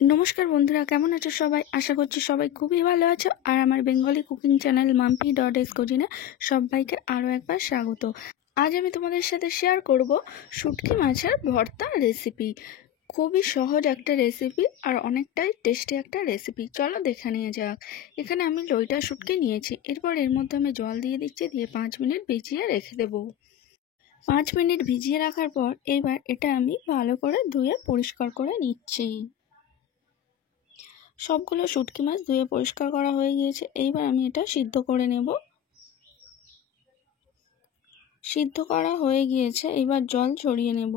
नमस्कार बंधुरा केमन आछो सबाई आशा करछि सबाई खूबই ভালো আছো আর আমার বেঙ্গলি কুকিং চ্যানেল মাম্পি.এস কুজিনে সবাইকে আরো একবার স্বাগত। আজ আমি তোমাদের সাথে শেয়ার করব শুটকি মাছের ভর্তা রেসিপি। খুবই সহজ একটা রেসিপি আর অনেকটাই টেস্টি একটা রেসিপি। চলো দেখে নিয়ে যাক। এখানে আমি লইটা শুটকি নিয়েছি। এরপর এর মধ্যে আমি জল দিয়ে দিচ্ছি, দিয়ে 5 মিনিট ভিজিয়ে রেখে দেব। 5 মিনিট ভিজিয়ে রাখার পর এবার এটা আমি ভালো করে ধুয়ে পরিষ্কার করে নিচ্ছি। সবগুলো শুটকি মাছ ধুয়ে পরিষ্কার করা হয়ে গিয়েছে। এইবার আমি এটা সিদ্ধ করে নেব। সিদ্ধ করা হয়ে গিয়েছে, এবার জল ঝরিয়ে নেব।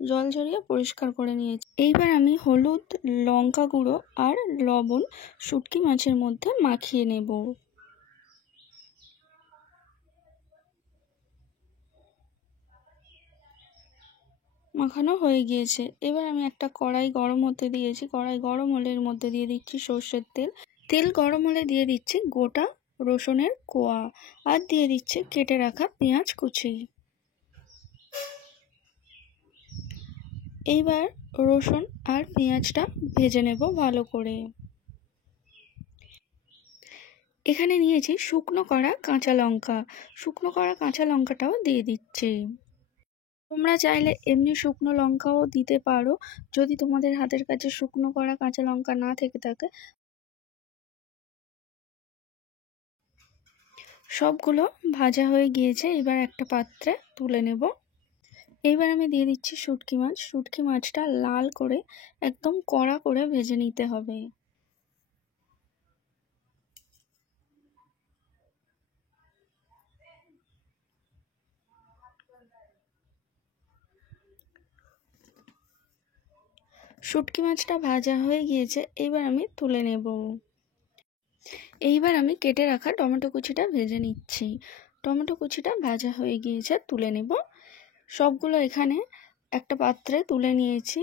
জল ঝরিয়ে পরিষ্কার করে নিয়েছি। এইবার আমি হলুদ, লঙ্কা গুঁড়ো আর লবণ শুটকি মাছের মধ্যে মাখিয়ে নেব। মাখানো হয়ে গিয়েছে। এবার আমি একটা কড়াই গরম হতে দিয়েছি। কড়াই গরম হলে এর মধ্যে দিয়ে দিচ্ছি সর্ষের তেল। তেল গরম হলে দিয়ে দিচ্ছি গোটা রসুনের কোয়া আর দিয়ে দিচ্ছি কেটে রাখা পেঁয়াজ কুচি। এইবার রসুন আর পেঁয়াজটা ভেজে নেব ভালো করে। এখানে নিয়েছি শুকনো করা কাঁচা লঙ্কা। শুকনো করা কাঁচা লঙ্কাটাও দিয়ে দিচ্ছি। তোমরা চাইলে এমনি শুকনো লঙ্কাও দিতে পারো যদি তোমাদের হাতের কাছে শুকনো করা কাঁচা লঙ্কা না থেকে থাকে। সবগুলো ভাজা হয়ে গিয়েছে, এবার একটা পাত্রে তুলে নেব। এইবার আমি দিয়ে দিচ্ছি শুটকি মাছ। শুটকি মাছটা লাল করে একদম কড়া করে ভেজে নিতে হবে। শুটকি মাছটা ভাজা হয়ে গিয়েছে, এবার আমি তুলে নেব। এইবার আমি কেটে রাখা টমেটো কুচিটা ভেজে নিচ্ছি। টমেটো কুচিটা ভাজা হয়ে গিয়েছে, তুলে নেব। সবগুলো এখানে একটা পাত্রে তুলে নিয়েছি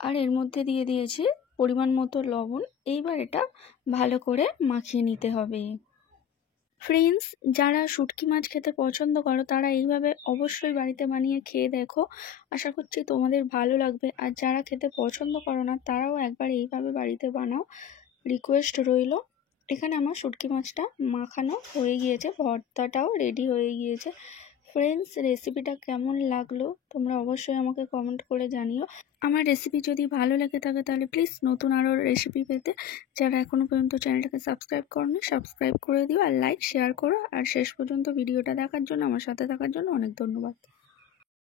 আর এর মধ্যে দিয়ে দিয়েছি পরিমাণ মতো লবণ। এইবার এটা ভালো করে মাখিয়ে নিতে হবে। ফ্রেন্ডস, যারা শুটকি মাছ খেতে পছন্দ করো তারা এইভাবে অবশ্যই বাড়িতে বানিয়ে খেয়ে দেখো। আশা করছি তোমাদের ভালো লাগবে। আর যারা খেতে পছন্দ করো না তারাও একবার এইভাবে বাড়িতে বানাও, রিকোয়েস্ট রইল। এখানে আমার শুটকি মাছটা মাখানো হয়ে গিয়েছে, ভর্তাটাও রেডি হয়ে গিয়েছে। ফ্রেন্ডস, রেসিপিটা কেমন লাগলো তোমরা অবশ্যই আমাকে কমেন্ট করে জানিও। আমার রেসিপি যদি ভালো লেগে থাকে তাহলে প্লিজ নতুন আরও রেসিপি পেতে যারা এখনও পর্যন্ত চ্যানেলটাকে সাবস্ক্রাইব করোনি সাবস্ক্রাইব করে দিও আর লাইক শেয়ার করো। আর শেষ পর্যন্ত ভিডিওটা দেখার জন্য, আমার সাথে থাকার জন্য অনেক ধন্যবাদ।